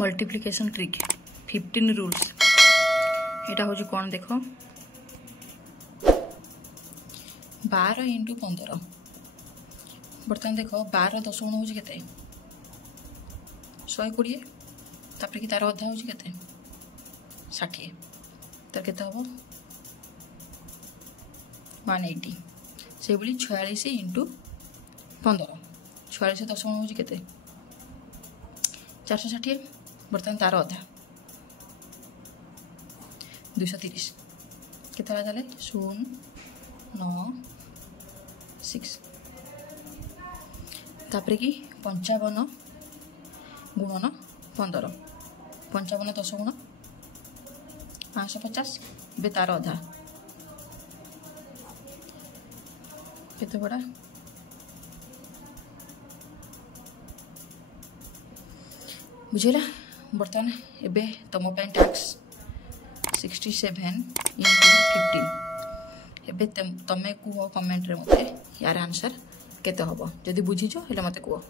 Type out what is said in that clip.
Multiplication trick 15 rules एटा हूँ कौन देख 12 इंटू 15 बर्तमान देख 12 10 गुण हूँ के 120 तापर कि तार अधा हूँ के 60 तार के हम 180 से 46 इंटू 15 46 10 गुण हूँ के 460 बर्तमान तार अधा 230 के 0 9 6 तापर कि 55 गुणन 15 55 10 गुण 550 बे तार अधा केते बड़ा बुझेला बर्तमान एबे तुम टैक्स 67 इंटू 15 एबे तमें कह कमेंट रे मते यार आंसर केते हबो जदि बुझीछो हेले मते कह।